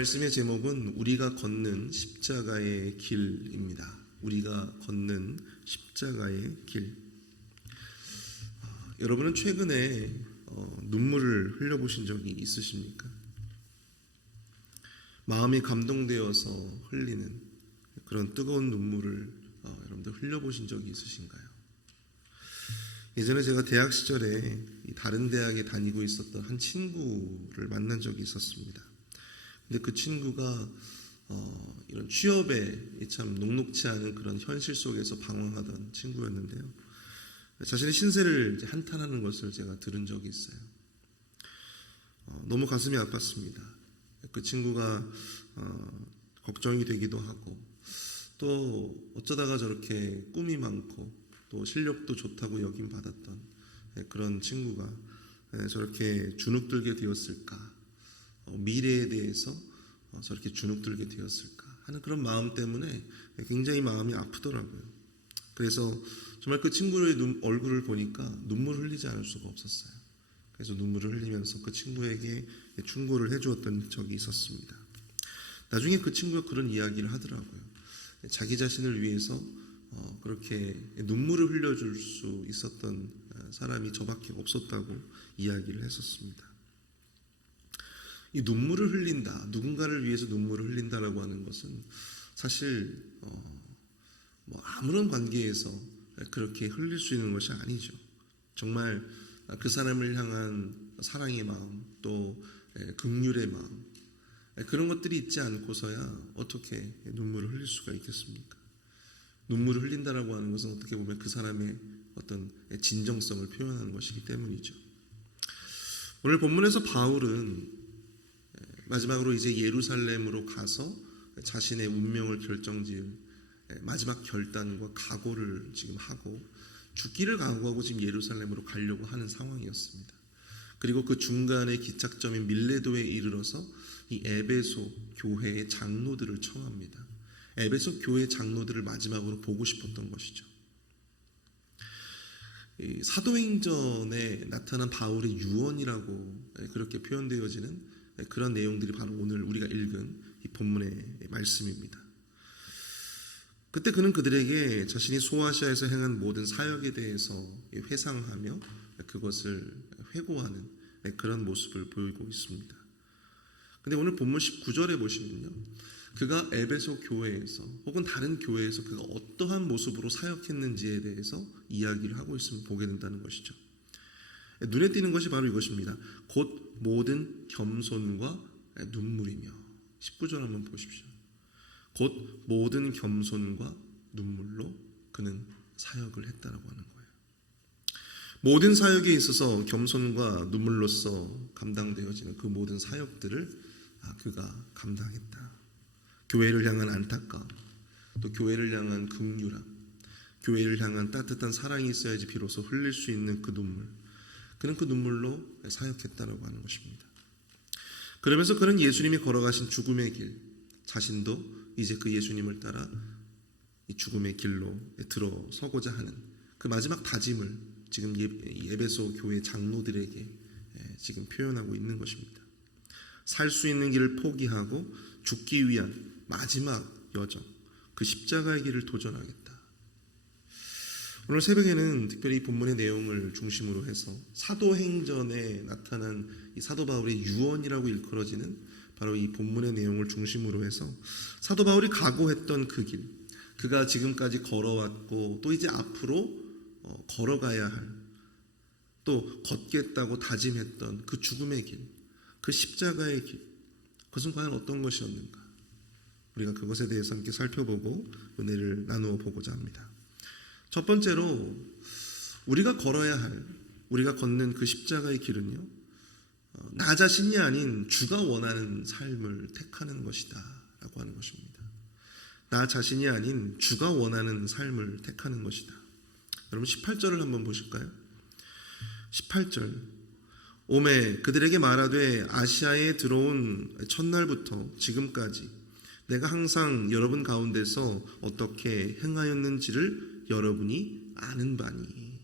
말씀의 제목은 우리가 걷는 십자가의 길입니다. 우리가 걷는 십자가의 길. 여러분은 최근에 눈물을 흘려보신 적이 있으십니까? 마음이 감동되어서 흘리는 그런 뜨거운 눈물을 여러분들 흘려보신 적이 있으신가요? 예전에 제가 대학 시절에 다른 대학에 다니고 있었던 한 친구를 만난 적이 있었습니다. 근데 그 친구가 이런 취업에 참 녹록치 않은 그런 현실 속에서 방황하던 친구였는데요. 자신의 신세를 한탄하는 것을 제가 들은 적이 있어요. 너무 가슴이 아팠습니다. 그 친구가 걱정이 되기도 하고, 또 어쩌다가 저렇게 꿈이 많고 또 실력도 좋다고 여김 받았던 그런 친구가 저렇게 주눅들게 되었을까, 미래에 대해서 저렇게 주눅들게 되었을까 하는 그런 마음 때문에 굉장히 마음이 아프더라고요. 그래서 정말 그 친구의 얼굴을 보니까 눈물을 흘리지 않을 수가 없었어요. 그래서 눈물을 흘리면서 그 친구에게 충고를 해주었던 적이 있었습니다. 나중에 그 친구가 그런 이야기를 하더라고요. 자기 자신을 위해서 그렇게 눈물을 흘려줄 수 있었던 사람이 저밖에 없었다고 이야기를 했었습니다. 이 눈물을 흘린다, 누군가를 위해서 눈물을 흘린다라고 하는 것은 사실 아무런 관계에서 그렇게 흘릴 수 있는 것이 아니죠. 정말 그 사람을 향한 사랑의 마음, 또 긍휼의 마음, 그런 것들이 있지 않고서야 어떻게 눈물을 흘릴 수가 있겠습니까? 눈물을 흘린다라고 하는 것은 어떻게 보면 그 사람의 어떤 진정성을 표현하는 것이기 때문이죠. 오늘 본문에서 바울은 마지막으로 이제 예루살렘으로 가서 자신의 운명을 결정지을 마지막 결단과 각오를 지금 하고 죽기를 각오하고 지금 예루살렘으로 가려고 하는 상황이었습니다. 그리고 그 중간의 기착점인 밀레도에 이르러서 이 에베소 교회의 장로들을 청합니다. 에베소 교회 장로들을 마지막으로 보고 싶었던 것이죠. 사도행전에 나타난 바울의 유언이라고 그렇게 표현되어지는 그런 내용들이 바로 오늘 우리가 읽은 이 본문의 말씀입니다. 그때 그는 그들에게 자신이 소아시아에서 행한 모든 사역에 대해서 회상하며 그것을 회고하는 그런 모습을 보이고 있습니다. 근데 오늘 본문 19절에 보시면요, 그가 에베소 교회에서 혹은 다른 교회에서 그가 어떠한 모습으로 사역했는지에 대해서 이야기를 하고 있음을 보게 된다는 것이죠. 눈에 띄는 것이 바로 이것입니다. 곧 모든 겸손과 눈물이며. 19절 한번 보십시오. 곧 모든 겸손과 눈물로 그는 사역을 했다라고 하는 거예요. 모든 사역에 있어서 겸손과 눈물로서 감당되어지는 그 모든 사역들을 그가 감당했다. 교회를 향한 안타까움, 또 교회를 향한 긍휼함, 교회를 향한 따뜻한 사랑이 있어야지 비로소 흘릴 수 있는 그 눈물, 그는 그 눈물로 사역했다라고 하는 것입니다. 그러면서 그는 예수님이 걸어가신 죽음의 길, 자신도 이제 그 예수님을 따라 이 죽음의 길로 들어서고자 하는 그 마지막 다짐을 지금 에베소 교회 장로들에게 지금 표현하고 있는 것입니다. 살 수 있는 길을 포기하고 죽기 위한 마지막 여정, 그 십자가의 길을 도전하겠다. 오늘 새벽에는 특별히 이 본문의 내용을 중심으로 해서 사도행전에 나타난 이 사도 바울의 유언이라고 일컬어지는 바로 이 본문의 내용을 중심으로 해서 사도 바울이 각오했던 그 길, 그가 지금까지 걸어왔고 또 이제 앞으로 걸어가야 할, 또 걷겠다고 다짐했던 그 죽음의 길, 그 십자가의 길, 그것은 과연 어떤 것이었는가? 우리가 그것에 대해서 함께 살펴보고 은혜를 나누어 보고자 합니다. 첫 번째로 우리가 걸어야 할, 우리가 걷는 그 십자가의 길은요, 나 자신이 아닌 주가 원하는 삶을 택하는 것이다 라고 하는 것입니다. 나 자신이 아닌 주가 원하는 삶을 택하는 것이다. 여러분 18절을 한번 보실까요? 18절, 오매 그들에게 말하되 아시아에 들어온 첫날부터 지금까지 내가 항상 여러분 가운데서 어떻게 행하였는지를 여러분이 아는 바니.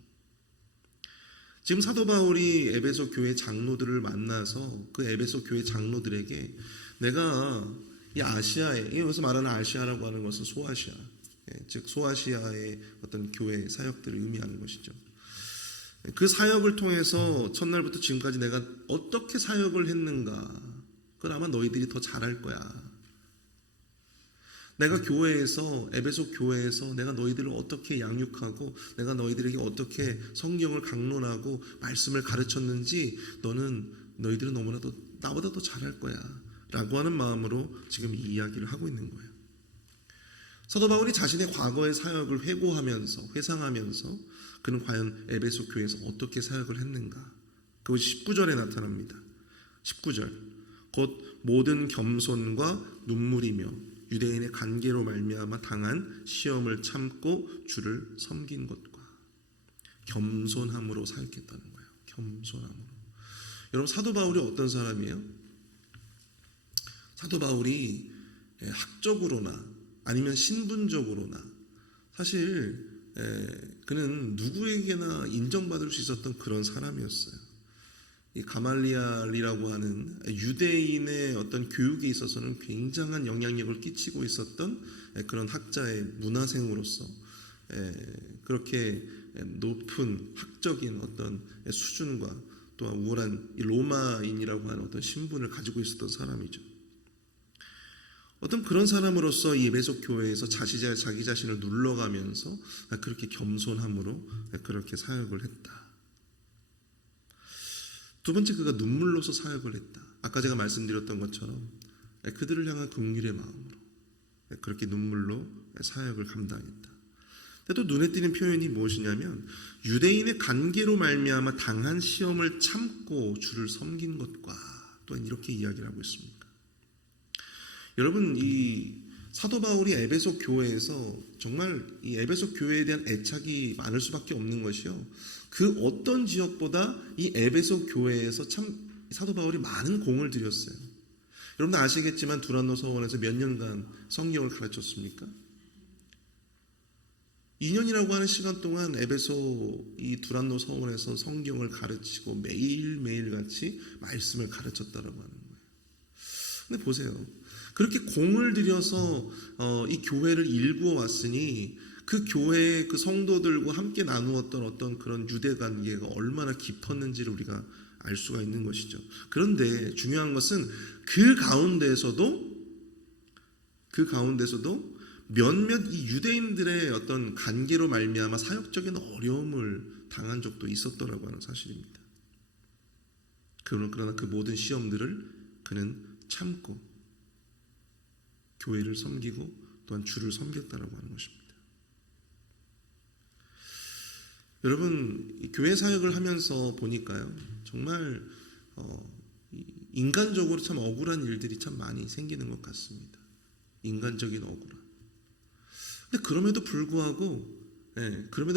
지금 사도 바울이 에베소 교회 장로들을 만나서 그 에베소 교회 장로들에게 내가 이 아시아에, 여기서 말하는 아시아라고 하는 것은 소아시아, 즉 소아시아의 어떤 교회 사역들을 의미하는 것이죠. 그 사역을 통해서 첫날부터 지금까지 내가 어떻게 사역을 했는가, 그건 아마 너희들이 더 잘할 거야. 내가 교회에서, 에베소 교회에서 내가 너희들을 어떻게 양육하고 내가 너희들에게 어떻게 성경을 강론하고 말씀을 가르쳤는지 너희들은 너무나도 나보다 더 잘할 거야 라고 하는 마음으로 지금 이 이야기를 하고 있는 거예요. 사도 바울이 자신의 과거의 사역을 회고하면서, 회상하면서 그는 과연 에베소 교회에서 어떻게 사역을 했는가, 그것이 19절에 나타납니다. 19절, 곧 모든 겸손과 눈물이며 유대인의 관계로 말미암아 당한 시험을 참고 주를 섬긴 것과 겸손함으로 사역했다는 거예요. 겸손함으로. 여러분, 사도 바울이 어떤 사람이에요? 사도 바울이 학적으로나 아니면 신분적으로나 사실 그는 누구에게나 인정받을 수 있었던 그런 사람이었어요. 이 가말리알이라고 하는 유대인의 어떤 교육에 있어서는 굉장한 영향력을 끼치고 있었던 그런 학자의 문화생으로서 그렇게 높은 학적인 어떤 수준과 또한 우월한 로마인이라고 하는 어떤 신분을 가지고 있었던 사람이죠. 어떤 그런 사람으로서 이 에베소 교회에서 자기 자신을 눌러가면서 그렇게 겸손함으로 그렇게 사역을 했다. 두 번째, 그가 눈물로서 사역을 했다. 아까 제가 말씀드렸던 것처럼 그들을 향한 긍휼의 마음으로 그렇게 눈물로 사역을 감당했다. 또 눈에 띄는 표현이 무엇이냐면 유대인의 관계로 말미암아 당한 시험을 참고 주를 섬긴 것과 또한 이렇게 이야기를 하고 있습니다. 여러분, 이 사도 바울이 에베소 교회에서 정말 이 에베소 교회에 대한 애착이 많을 수밖에 없는 것이요, 그 어떤 지역보다 이 에베소 교회에서 참 사도 바울이 많은 공을 들였어요. 여러분들 아시겠지만 두란노 서원에서 몇 년간 성경을 가르쳤습니까? 2년이라고 하는 시간 동안 에베소 이 두란노 서원에서 성경을 가르치고 매일매일 같이 말씀을 가르쳤다라고 하는 거예요. 근데 보세요. 그렇게 공을 들여서 이 교회를 일구어 왔으니 그 교회의 그 성도들과 함께 나누었던 어떤 그런 유대 관계가 얼마나 깊었는지를 우리가 알 수가 있는 것이죠. 그런데 중요한 것은 그 가운데에서도 몇몇 이 유대인들의 어떤 관계로 말미암아 사역적인 어려움을 당한 적도 있었더라고 하는 사실입니다. 그러나 그 모든 시험들을 그는 참고 교회를 섬기고 또한 주를 섬겼다라고 하는 것입니다. 여러분, 교회 사역을 하면서 보니까요, 정말 인간적으로 참 억울한 일들이 참 많이 생기는 것 같습니다. 인간적인 억울함. 근데 그럼에도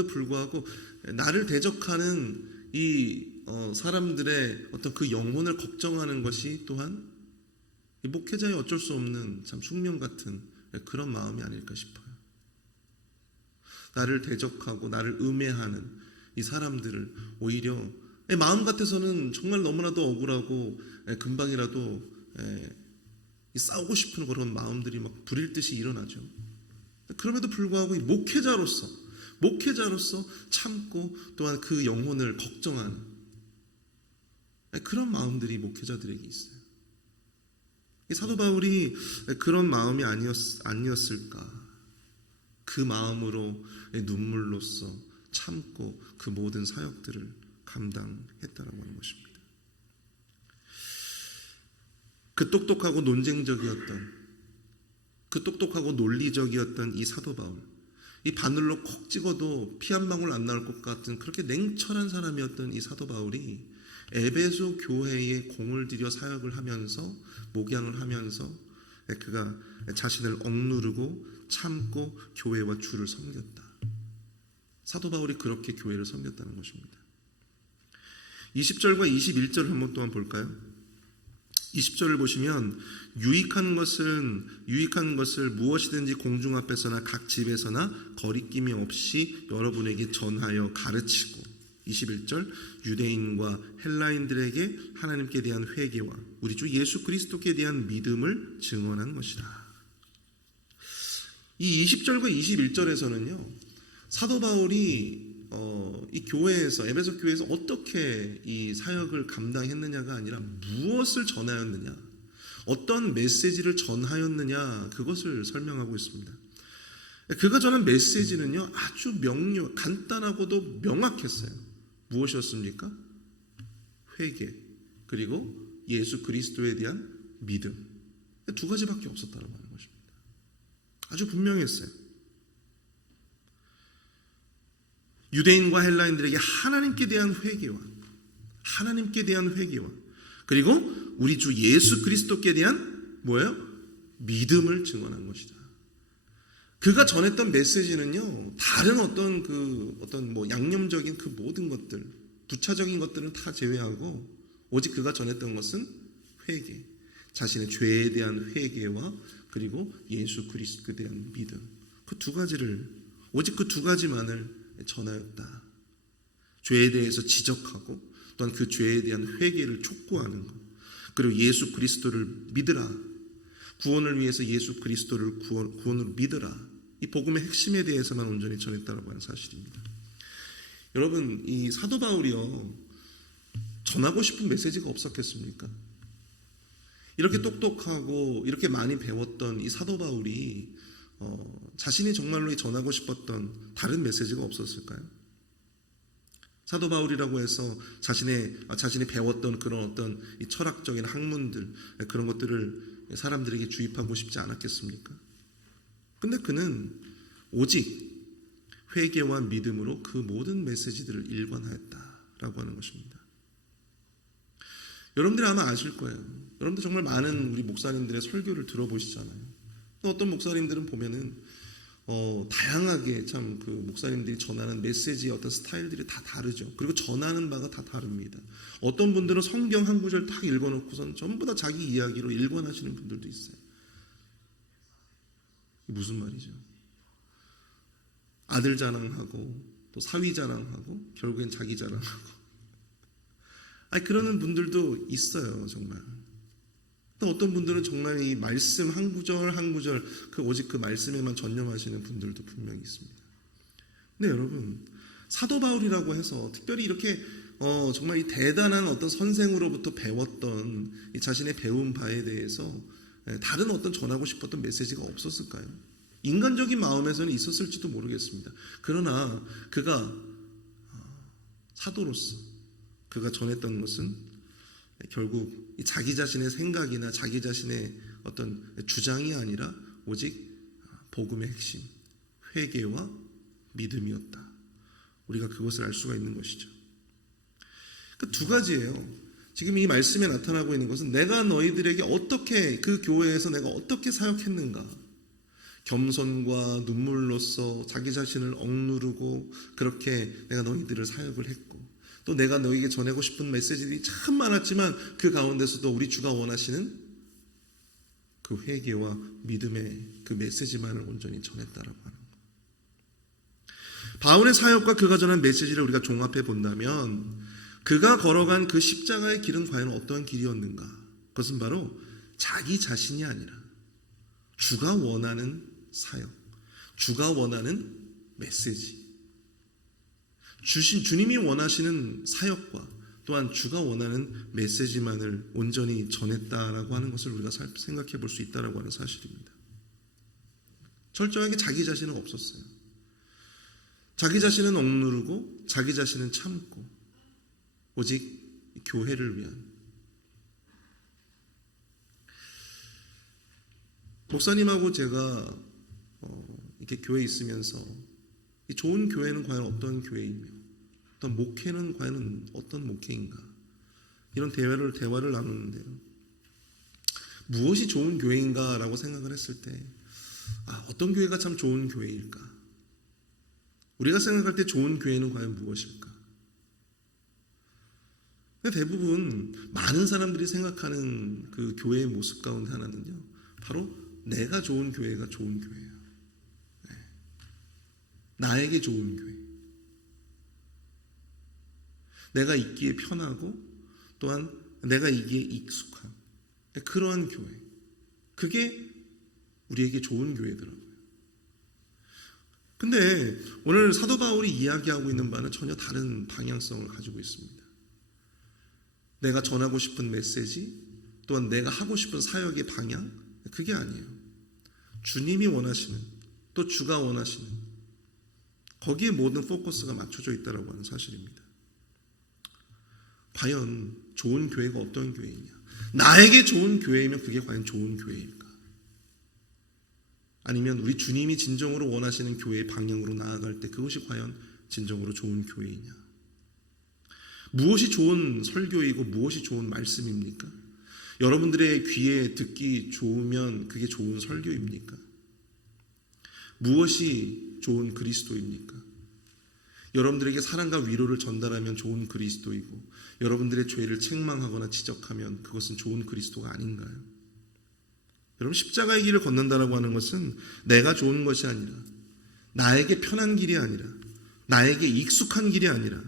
불구하고 나를 대적하는 이 사람들의 어떤 그 영혼을 걱정하는 것이 또한 이 목회자의 어쩔 수 없는 참 숙명 같은 그런 마음이 아닐까 싶어요. 나를 대적하고 나를 음해하는 이 사람들을 오히려 마음 같아서는 정말 너무나도 억울하고 금방이라도 싸우고 싶은 그런 마음들이 막 불일 듯이 일어나죠. 그럼에도 불구하고 이 목회자로서 참고 또한 그 영혼을 걱정하는 그런 마음들이 목회자들에게 있어요. 사도 바울이 그런 마음이 아니었을까? 그 마음으로 눈물로써 참고 그 모든 사역들을 감당했다라고 하는 것입니다. 그 똑똑하고 논리적이었던 이 사도 바울, 이 바늘로 콕 찍어도 피 한 방울 안 나올 것 같은 그렇게 냉철한 사람이었던 이 사도 바울이 에베소 교회에 공을 들여 사역을 하면서 목양을 하면서 그가 자신을 억누르고 참고 교회와 주를 섬겼다. 사도 바울이 그렇게 교회를 섬겼다는 것입니다. 20절과 21절을 한번 또한 볼까요? 20절을 보시면 유익한 것을 무엇이든지 공중 앞에서나 각 집에서나 거리낌이 없이 여러분에게 전하여 가르치고, 21절 유대인과 헬라인들에게 하나님께 대한 회개와 우리 주 예수 그리스도께 대한 믿음을 증언한 것이다. 이 20절과 21절에서는요, 사도 바울이 이 교회에서, 에베소 교회에서 어떻게 이 사역을 감당했느냐가 아니라 무엇을 전하였느냐, 어떤 메시지를 전하였느냐, 그것을 설명하고 있습니다. 그가 전한 메시지는요, 아주 간단하고도 명확했어요. 무엇이었습니까? 회개, 그리고 예수 그리스도에 대한 믿음. 두 가지밖에 없었다는 것입니다. 아주 분명했어요. 유대인과 헬라인들에게 하나님께 대한 회개와 그리고 우리 주 예수 그리스도께 대한 뭐예요? 믿음을 증언한 것이다. 그가 전했던 메시지는요, 다른 어떤 뭐 양념적인 그 모든 것들, 부차적인 것들은 다 제외하고 오직 그가 전했던 것은 회개, 자신의 죄에 대한 회개와 그리고 예수 그리스도에 대한 믿음, 그 두 가지를, 오직 그 두 가지만을 전하였다. 죄에 대해서 지적하고 또한 그 죄에 대한 회개를 촉구하는 것, 그리고 예수 그리스도를 믿으라, 구원을 위해서 예수 그리스도를 구원으로 믿으라, 이 복음의 핵심에 대해서만 온전히 전했다라고 하는 사실입니다. 여러분, 이 사도 바울이요, 전하고 싶은 메시지가 없었겠습니까? 이렇게 똑똑하고 이렇게 많이 배웠던 이 사도 바울이 자신이 정말로 전하고 싶었던 다른 메시지가 없었을까요? 사도 바울이라고 해서 자신이 배웠던 그런 어떤 이 철학적인 학문들, 그런 것들을 사람들에게 주입하고 싶지 않았겠습니까? 근데 그는 오직 회개와 믿음으로 그 모든 메시지들을 일관하였다라고 하는 것입니다. 여러분들이 아마 아실 거예요. 여러분들 정말 많은 우리 목사님들의 설교를 들어보시잖아요. 어떤 목사님들은 보면은 다양하게 참 그 목사님들이 전하는 메시지의 어떤 스타일들이 다 다르죠. 그리고 전하는 바가 다 다릅니다. 어떤 분들은 성경 한 구절 딱 읽어놓고선 전부 다 자기 이야기로 일관하시는 분들도 있어요. 무슨 말이죠? 아들 자랑하고 또 사위 자랑하고 결국엔 자기 자랑하고, 그러는 분들도 있어요, 정말. 또 어떤 분들은 정말 이 말씀 한 구절 한 구절 오직 그 말씀에만 전념하시는 분들도 분명히 있습니다. 근데 여러분, 사도 바울이라고 해서 특별히 이렇게 정말 이 대단한 어떤 선생으로부터 배웠던 이 자신의 배운 바에 대해서 다른 어떤 전하고 싶었던 메시지가 없었을까요? 인간적인 마음에서는 있었을지도 모르겠습니다. 그러나 그가 사도로서 그가 전했던 것은 결국 자기 자신의 생각이나 자기 자신의 어떤 주장이 아니라 오직 복음의 핵심, 회개와 믿음이었다. 우리가 그것을 알 수가 있는 것이죠. 그 두 가지예요. 지금 이 말씀에 나타나고 있는 것은 내가 너희들에게 어떻게, 그 교회에서 내가 어떻게 사역했는가, 겸손과 눈물로써 자기 자신을 억누르고 그렇게 내가 너희들을 사역을 했고, 또 내가 너희에게 전하고 싶은 메시지들이 참 많았지만 그 가운데서도 우리 주가 원하시는 그 회개와 믿음의 그 메시지만을 온전히 전했다라고 하는 것. 바울의 사역과 그가 전한 메시지를 우리가 종합해 본다면 그가 걸어간 그 십자가의 길은 과연 어떠한 길이었는가? 그것은 바로 자기 자신이 아니라 주가 원하는 사역, 주가 원하는 메시지, 주님이 원하시는 사역과 또한 주가 원하는 메시지만을 온전히 전했다라고 하는 것을 우리가 생각해 볼 수 있다라고 하는 사실입니다. 철저하게 자기 자신은 없었어요. 자기 자신은 억누르고 자기 자신은 참고 오직 교회를 위한. 목사님하고 제가 이렇게 교회에 있으면서 이 좋은 교회는 과연 어떤 교회이며 어떤 목회는 과연 어떤 목회인가, 이런 대화를 나누는데요. 무엇이 좋은 교회인가라고 생각을 했을 때 어떤 교회가 참 좋은 교회일까? 우리가 생각할 때 좋은 교회는 과연 무엇일까? 대부분 많은 사람들이 생각하는 그 교회의 모습 가운데 하나는요, 바로 내가 좋은 교회가 좋은 교회예요. 나에게 좋은 교회. 내가 있기에 편하고 또한 내가 있기에 익숙한 그러한 교회. 그게 우리에게 좋은 교회더라고요. 근데 오늘 사도 바울이 이야기하고 있는 바는 전혀 다른 방향성을 가지고 있습니다. 내가 전하고 싶은 메시지, 또한 내가 하고 싶은 사역의 방향, 그게 아니에요. 주님이 원하시는, 또 주가 원하시는, 거기에 모든 포커스가 맞춰져 있다고 하는 사실입니다. 과연 좋은 교회가 어떤 교회이냐? 나에게 좋은 교회이면 그게 과연 좋은 교회일까? 아니면 우리 주님이 진정으로 원하시는 교회의 방향으로 나아갈 때 그것이 과연 진정으로 좋은 교회이냐? 무엇이 좋은 설교이고 무엇이 좋은 말씀입니까? 여러분들의 귀에 듣기 좋으면 그게 좋은 설교입니까? 무엇이 좋은 그리스도입니까? 여러분들에게 사랑과 위로를 전달하면 좋은 그리스도이고 여러분들의 죄를 책망하거나 지적하면 그것은 좋은 그리스도가 아닌가요? 여러분, 십자가의 길을 걷는다라고 하는 것은 내가 좋은 것이 아니라, 나에게 편한 길이 아니라, 나에게 익숙한 길이 아니라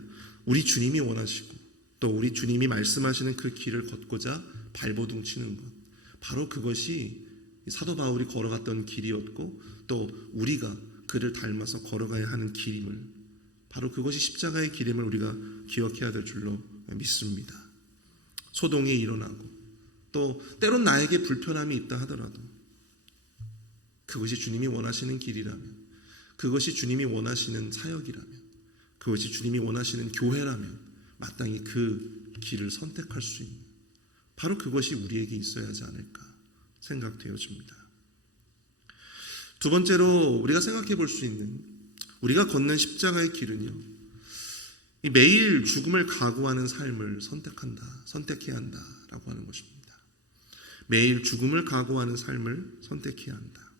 우리 주님이 원하시고 또 우리 주님이 말씀하시는 그 길을 걷고자 발버둥 치는 것, 바로 그것이 사도 바울이 걸어갔던 길이었고 또 우리가 그를 닮아서 걸어가야 하는 길임을, 바로 그것이 십자가의 길임을 우리가 기억해야 될 줄로 믿습니다. 소동이 일어나고 또 때론 나에게 불편함이 있다 하더라도 그것이 주님이 원하시는 길이라면, 그것이 주님이 원하시는 사역이라면, 그것이 주님이 원하시는 교회라면 마땅히 그 길을 선택할 수 있는, 바로 그것이 우리에게 있어야 하지 않을까 생각되어집니다. 두 번째로 우리가 생각해 볼 수 있는, 우리가 걷는 십자가의 길은요, 매일 죽음을 각오하는 삶을 선택해야 한다라고 하는 것입니다. 매일 죽음을 각오하는 삶을 선택해야 한다.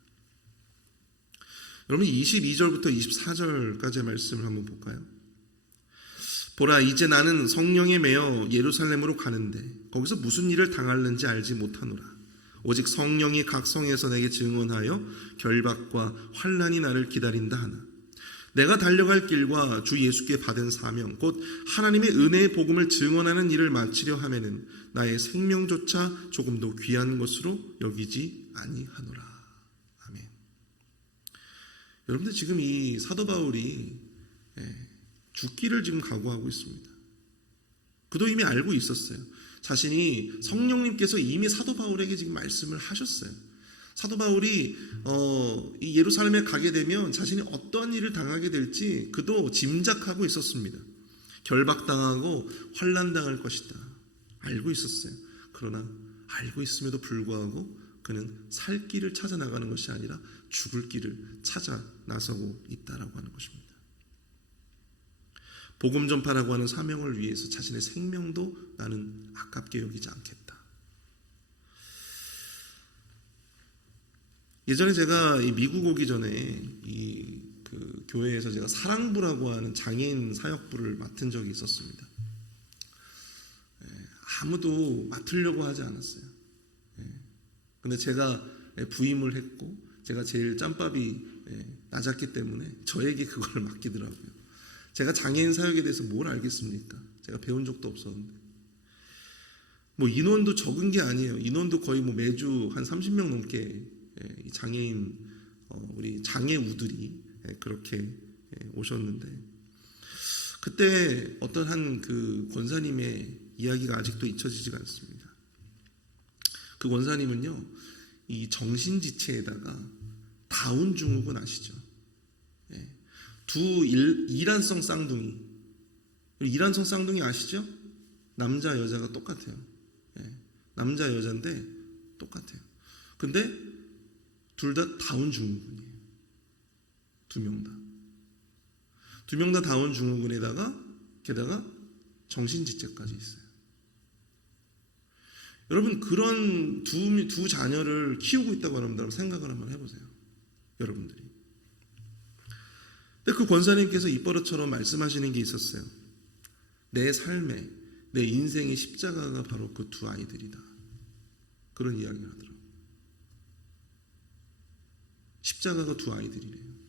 여러분, 22절부터 24절까지의 말씀을 한번 볼까요? 보라, 이제 나는 성령에 매여 예루살렘으로 가는데 거기서 무슨 일을 당할는지 알지 못하노라. 오직 성령이 각 성에서 내게 증언하여 결박과 환난이 나를 기다린다 하나. 내가 달려갈 길과 주 예수께 받은 사명, 곧 하나님의 은혜의 복음을 증언하는 일을 마치려 하면은 나의 생명조차 조금도 귀한 것으로 여기지 아니하노라. 아멘. 여러분들, 지금 이 사도 바울이 죽기를 지금 각오하고 있습니다. 그도 이미 알고 있었어요. 자신이 성령님께서 이미 사도 바울에게 지금 말씀을 하셨어요. 사도 바울이 이 예루살렘에 가게 되면 자신이 어떤 일을 당하게 될지 그도 짐작하고 있었습니다. 결박당하고 환난당할 것이다. 알고 있었어요. 그러나 알고 있음에도 불구하고 그는 살 길을 찾아 나가는 것이 아니라 죽을 길을 찾아 나서고 있다라고 하는 것입니다. 복음 전파라고 하는 사명을 위해서 자신의 생명도 나는 아깝게 여기지 않겠다. 예전에 제가 미국 오기 전에 그 교회에서 제가 사랑부라고 하는 장애인 사역부를 맡은 적이 있었습니다. 아무도 맡으려고 하지 않았어요. 근데 제가 부임을 했고 제가 제일 짬밥이 낮았기 때문에 저에게 그걸 맡기더라고요. 제가 장애인 사역에 대해서 뭘 알겠습니까? 제가 배운 적도 없었는데. 인원도 적은 게 아니에요. 인원도 거의 매주 한 30명 넘게 장애인 우리 장애우들이 그렇게 오셨는데, 그때 어떤 한 그 권사님의 이야기가 아직도 잊혀지지가 않습니다. 그 권사님은요, 이 정신지체에다가 다운 증후군 아시죠? 두 이란성 쌍둥이. 이란성 쌍둥이 아시죠? 남자 여자가 똑같아요. 남자 여자인데 똑같아요. 근데 둘 다 다운 증후군이에요. 두 명 다 다운 증후군에다가 게다가 정신지체까지 있어요. 여러분, 그런 두 자녀를 키우고 있다고 한다고 생각을 한번 해보세요. 여러분들이. 근데 그 권사님께서 입버릇처럼 말씀하시는 게 있었어요. 내 삶에, 내 인생의 십자가가 바로 그 두 아이들이다. 그런 이야기를 하더라고요. 십자가가 두 아이들이래요.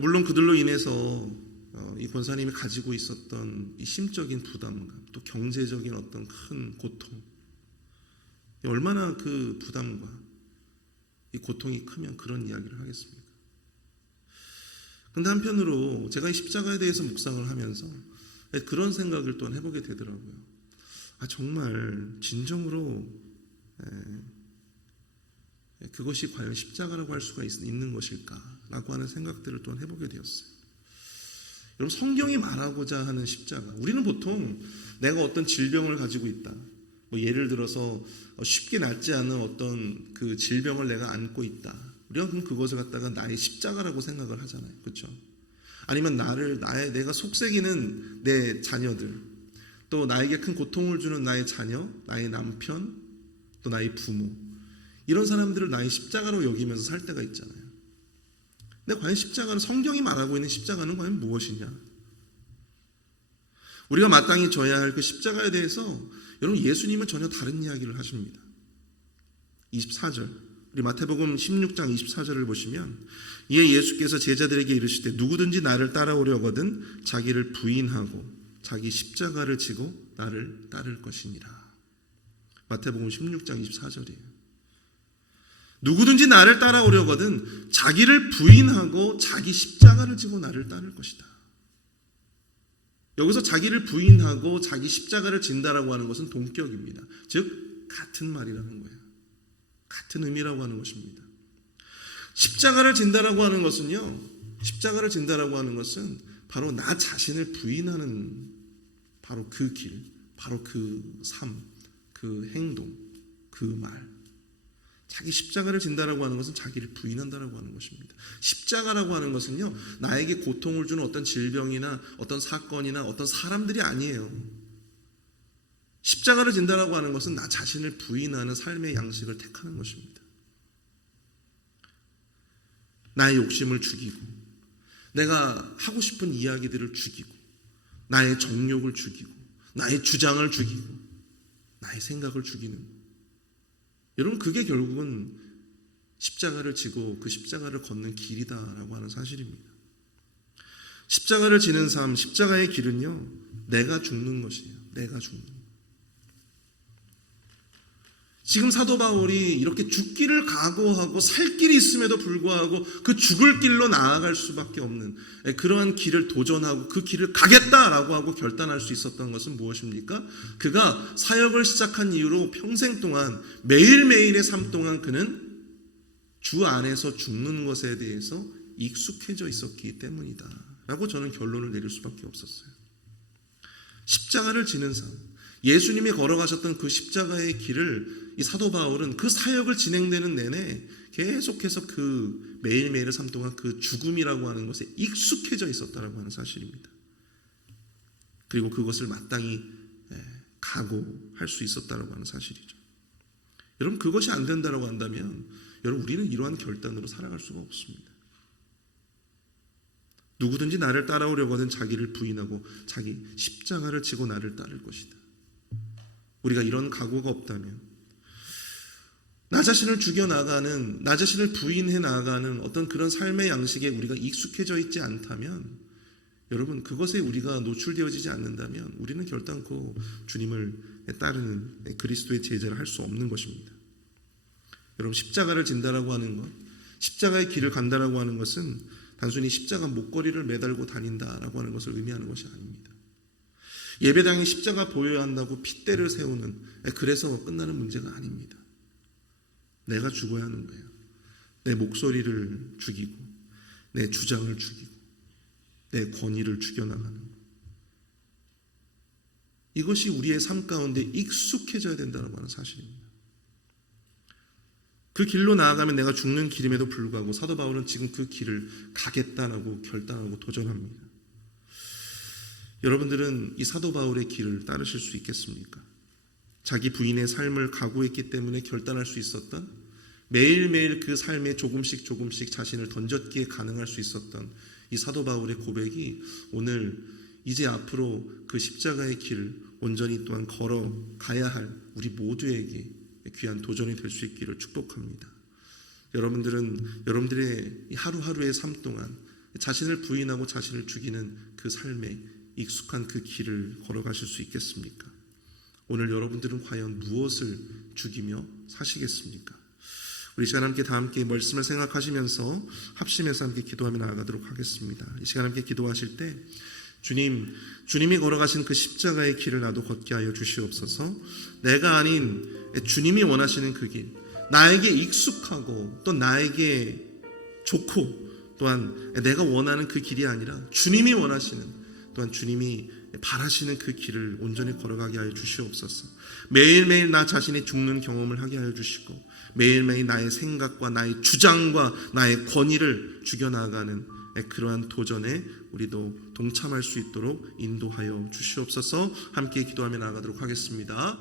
물론 그들로 인해서 이 권사님이 가지고 있었던 이 심적인 부담감, 또 경제적인 어떤 큰 고통, 얼마나 그 부담과 이 고통이 크면 그런 이야기를 하겠습니까? 근데 한편으로 제가 이 십자가에 대해서 묵상을 하면서 그런 생각을 또한 해보게 되더라고요. 정말 진정으로 그것이 과연 십자가라고 할 수가 있는 것일까라고 하는 생각들을 또한 해보게 되었어요. 여러분, 성경이 말하고자 하는 십자가, 우리는 보통 내가 어떤 질병을 가지고 있다, 예를 들어서 쉽게 낫지 않은 어떤 그 질병을 내가 안고 있다, 우리가 그럼 그것을 갖다가 나의 십자가라고 생각을 하잖아요. 그렇죠? 아니면 내가 속삭이는 내 자녀들, 또 나에게 큰 고통을 주는 나의 자녀, 나의 남편, 또 나의 부모, 이런 사람들을 나의 십자가로 여기면서 살 때가 있잖아요. 근데 과연 십자가는, 성경이 말하고 있는 십자가는 과연 무엇이냐? 우리가 마땅히 져야 할 그 십자가에 대해서 여러분, 예수님은 전혀 다른 이야기를 하십니다. 24절, 우리 마태복음 16장 24절을 보시면, 이에 예수께서 제자들에게 이르시되 누구든지 나를 따라오려거든 자기를 부인하고 자기 십자가를 지고 나를 따를 것이니라. 마태복음 16장 24절이에요. 누구든지 나를 따라오려거든 자기를 부인하고 자기 십자가를 지고 나를 따를 것이다. 여기서 자기를 부인하고 자기 십자가를 진다라고 하는 것은 동격입니다. 즉 같은 말이라는 거예요. 같은 의미라고 하는 것입니다. 십자가를 진다라고 하는 것은요, 십자가를 진다라고 하는 것은 바로 나 자신을 부인하는 바로 그 길, 바로 그 삶, 그 행동, 그 말. 자기 십자가를 진다라고 하는 것은 자기를 부인한다라고 하는 것입니다. 십자가라고 하는 것은요, 나에게 고통을 주는 어떤 질병이나 어떤 사건이나 어떤 사람들이 아니에요. 십자가를 진다라고 하는 것은 나 자신을 부인하는 삶의 양식을 택하는 것입니다. 나의 욕심을 죽이고, 내가 하고 싶은 이야기들을 죽이고, 나의 정욕을 죽이고, 나의 주장을 죽이고, 나의 생각을 죽이는, 여러분, 그게 결국은 십자가를 지고 그 십자가를 걷는 길이다라고 하는 사실입니다. 십자가를 지는 삶, 십자가의 길은요, 내가 죽는 것이에요. 내가 죽는 것. 지금 사도 바울이 이렇게 죽기를 각오하고 살 길이 있음에도 불구하고 그 죽을 길로 나아갈 수밖에 없는 그러한 길을 도전하고 그 길을 가겠다라고 하고 결단할 수 있었던 것은 무엇입니까? 그가 사역을 시작한 이후로 평생 동안 매일매일의 삶 동안 그는 주 안에서 죽는 것에 대해서 익숙해져 있었기 때문이다 라고 저는 결론을 내릴 수밖에 없었어요. 십자가를 지는 삶, 예수님이 걸어가셨던 그 십자가의 길을 이 사도 바울은 그 사역을 진행되는 내내 계속해서 그 매일매일의 삶 동안 그 죽음이라고 하는 것에 익숙해져 있었다라고 하는 사실입니다. 그리고 그것을 마땅히 각오할 수 있었다라고 하는 사실이죠. 여러분, 그것이 안 된다라고 한다면 여러분, 우리는 이러한 결단으로 살아갈 수가 없습니다. 누구든지 나를 따라오려거든 자기를 부인하고 자기 십자가를 지고 나를 따를 것이다. 우리가 이런 각오가 없다면, 나 자신을 죽여나가는, 나 자신을 부인해 나가는 어떤 그런 삶의 양식에 우리가 익숙해져 있지 않다면, 여러분, 그것에 우리가 노출되어지지 않는다면 우리는 결단코 주님을 따르는 그리스도의 제자를 할 수 없는 것입니다. 여러분, 십자가를 진다라고 하는 것, 십자가의 길을 간다라고 하는 것은 단순히 십자가 목걸이를 매달고 다닌다라고 하는 것을 의미하는 것이 아닙니다. 예배당에 십자가 보여야 한다고 핏대를 세우는, 그래서 끝나는 문제가 아닙니다. 내가 죽어야 하는 거예요. 내 목소리를 죽이고, 내 주장을 죽이고, 내 권위를 죽여나가는 것. 이것이 우리의 삶 가운데 익숙해져야 된다고 하는 사실입니다. 그 길로 나아가면 내가 죽는 길임에도 불구하고 사도 바울은 지금 그 길을 가겠다라고 결단하고 도전합니다. 여러분들은 이 사도 바울의 길을 따르실 수 있겠습니까? 자기 부인의 삶을 각오했기 때문에 결단할 수 있었던, 매일매일 그 삶에 조금씩 자신을 던졌기에 가능할 수 있었던 이 사도 바울의 고백이 오늘 이제 앞으로 그 십자가의 길을 온전히 또한 걸어가야 할 우리 모두에게 귀한 도전이 될 수 있기를 축복합니다. 여러분들은 여러분들의 하루하루의 삶 동안 자신을 부인하고 자신을 죽이는 그 삶에 익숙한 그 길을 걸어가실 수 있겠습니까? 오늘 여러분들은 과연 무엇을 죽이며 사시겠습니까? 우리 시간 함께 다 함께 말씀을 생각하시면서 합심해서 함께 기도하며 나아가도록 하겠습니다. 이 시간 함께 기도하실 때 주님이 걸어가신 그 십자가의 길을 나도 걷게 하여 주시옵소서. 내가 아닌 주님이 원하시는 그 길, 나에게 익숙하고 또 나에게 좋고 또한 내가 원하는 그 길이 아니라 주님이 원하시는, 또한 주님이 바라시는 그 길을 온전히 걸어가게 하여 주시옵소서. 매일매일 나 자신이 죽는 경험을 하게 하여 주시고 매일매일 나의 생각과 나의 주장과 나의 권위를 죽여나가는 그러한 도전에 우리도 동참할 수 있도록 인도하여 주시옵소서. 함께 기도하며 나아가도록 하겠습니다.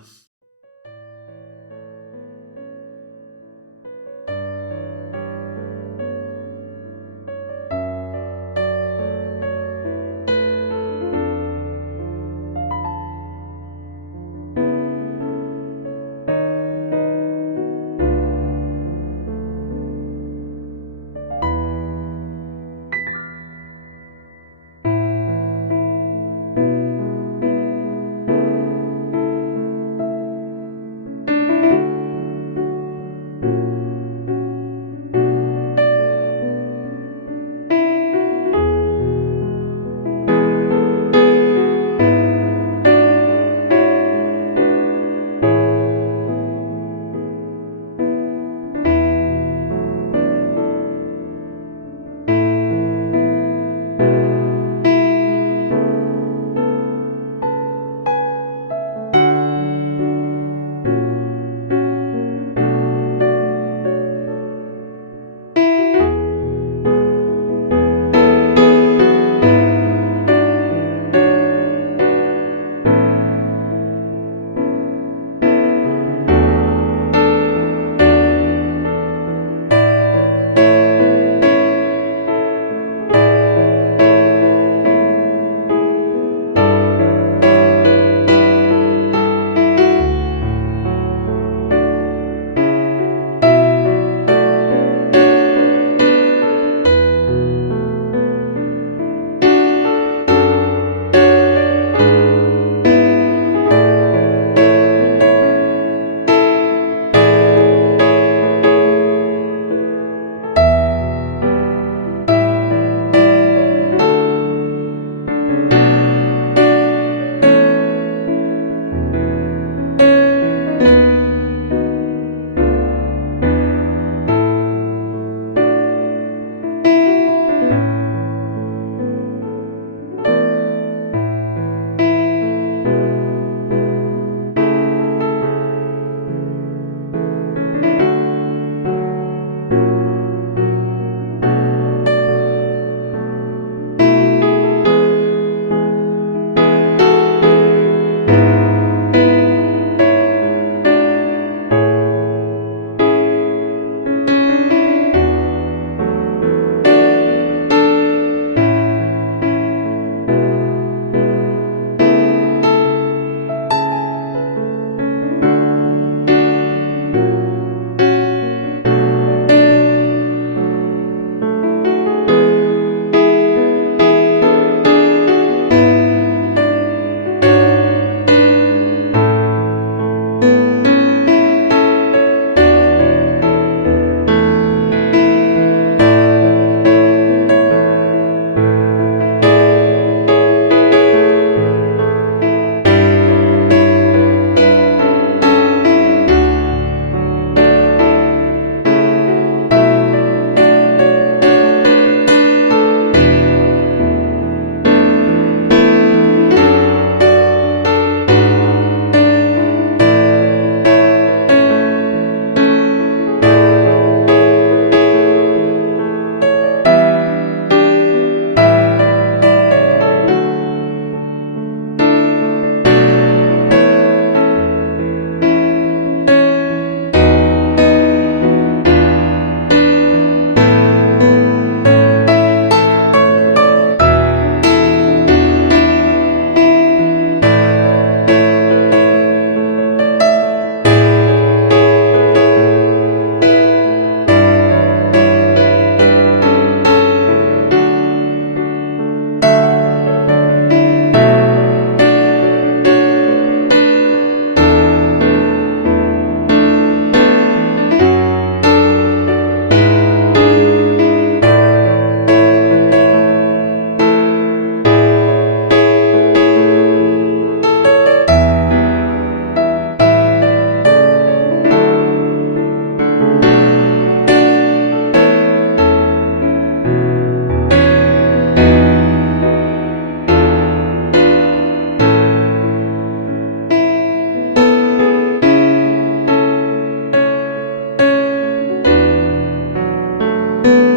아멘.